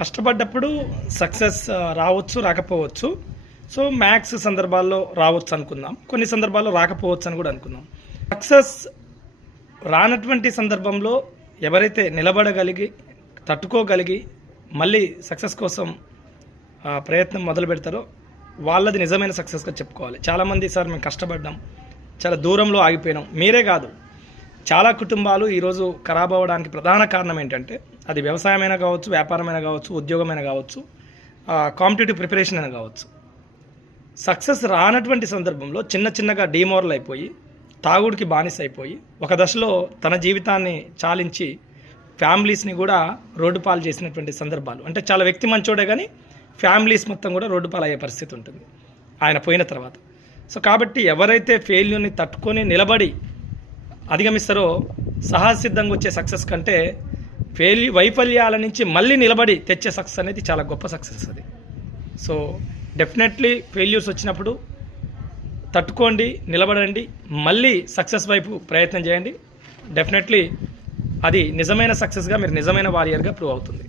కష్టపడ్డప్పుడు success రావచ్చు, రాకపోవచ్చు. So maths సందర్భాల్లో రావచ్చు అనుకుందాం, కొన్ని సందర్భాల్లో రాకపోవచ్చు అని కూడా అనుకుందాం. సక్సెస్ రానటువంటి సందర్భంలో ఎవరైతే నిలబడగలిగి తట్టుకోగలిగి మళ్ళీ సక్సెస్ కోసం ప్రయత్నం మొదలు పెడతారో వాళ్ళది నిజమైన సక్సెస్గా చెప్పుకోవాలి. చాలామంది సార్ మేము కష్టపడ్డాం, చాలా దూరంలో ఆగిపోయినాం. మీరే కాదు, చాలా కుటుంబాలు ఈరోజు ఖరాబ్ అవ్వడానికి ప్రధాన కారణం ఏంటంటే అది వ్యవసాయమైనా కావచ్చు, వ్యాపారమైనా కావచ్చు, ఉద్యోగమైనా కావచ్చు, కాంపిటేటివ్ ప్రిపరేషన్ అయినా కావచ్చు. సక్సెస్ రానటువంటి సందర్భంలో చిన్నగా డీమోరల్ అయిపోయి తాగుడికి బానిస అయిపోయి ఒక దశలో తన జీవితాన్ని చాలించి ఫ్యామిలీస్ని కూడా రోడ్డు పాలు చేసినటువంటి సందర్భాలు. అంటే చాలా వ్యక్తి మంచోడే కానీ ఫ్యామిలీస్ మొత్తం కూడా రోడ్డు పాలు అయ్యే పరిస్థితి ఉంటుంది ఆయన పోయిన తర్వాత. సో కాబట్టి ఎవరైతే ఫెయిల్యూర్ని తట్టుకొని నిలబడి అధిగమిస్తారో సహజసిద్ధంగా వచ్చే సక్సెస్ కంటే వైఫల్యాల నుంచి మళ్ళీ నిలబడి తెచ్చే సక్సెస్ అనేది చాలా గొప్ప సక్సెస్ అది. సో డెఫినెట్లీ ఫెయిల్యూర్స్ వచ్చినప్పుడు తట్టుకోండి, నిలబడండి, మళ్ళీ సక్సెస్ వైపు ప్రయత్నం చేయండి. డెఫినెట్లీ అది నిజమైన సక్సెస్గా మీరు నిజమైన వారియర్గా ప్రూవ్ అవుతుంది.